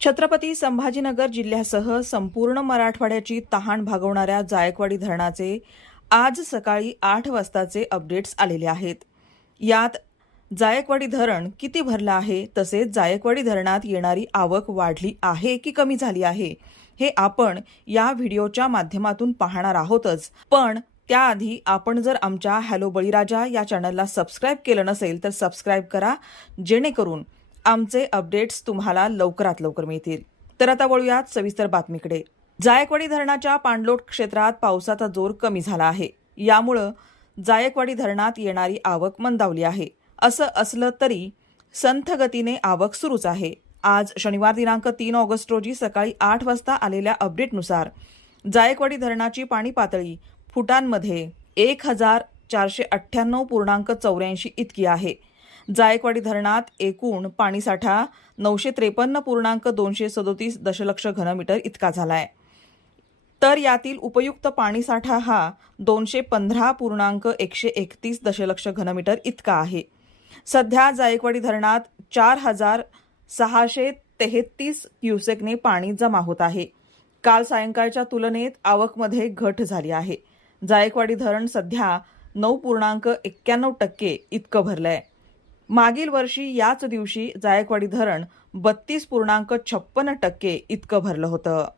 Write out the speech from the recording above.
छत्रपती संभाजीनगर जिल्ह्यासह संपूर्ण मराठवाड्याची तहान भागवणाऱ्या जायकवाडी धरणाचे आज सकाळी आठ वाजताचे अपडेट्स आलेले आहेत. यात जायकवाडी धरण किती भरलं आहे तसेच जायकवाडी धरणात येणारी आवक वाढली आहे की कमी झाली आहे हे आपण या व्हिडिओच्या माध्यमातून पाहणार आहोतच. पण त्याआधी आपण जर आमच्या हॅलो बळीराजा या चॅनलला सबस्क्राईब केलं नसेल तर सबस्क्राईब करा जेणेकरून आमचे अपडेट्स तुम्हाला लवकरात लवकर मिळतील. तर आता वळूयात सविस्तर बातमीकडे. जायकवाडी धरणाच्या पाणलोट क्षेत्रात पावसाचा जोर कमी झाला आहे. यामुळं जायकवाडी धरणात येणारी आवक मंदावली आहे. असं असलं तरी संथ गतीने आवक सुरूच आहे. आज शनिवार दिनांक तीन ऑगस्ट रोजी सकाळी आठ वाजता आलेल्या अपडेटनुसार जायकवाडी धरणाची पाणी पातळी फुटांमध्ये एक हजार चारशे अठ्ठ्याण्णव पूर्णांक चौऱ्याऐंशी इतकी आहे. जायकवाडी धरणात एकूण पाणीसाठा नऊशे त्रेपन्न पूर्णांक दोनशे सदोतीस दशलक्ष घनमीटर इतका झाला आहे तर यातील उपयुक्त पाणीसाठा हा दोनशे पंधरा पूर्णांक एकशे एकतीस दशलक्ष घनमीटर इतका आहे. सध्या जायकवाडी धरणात चार हजार सहाशे तेहतीस क्युसेकने पाणी जमा होत आहे. काल सायंकाळच्या तुलनेत आवकमध्ये घट झाली आहे. जायकवाडी धरण सध्या नऊ पूर्णांक एक्क्याण्णव टक्के इतकं भरलं आहे मागील वर्षी याच दिवशी जायकवाडी धरण बत्तीस पूर्णांक छप्पन्न टक्के इतकं भरलं होतं.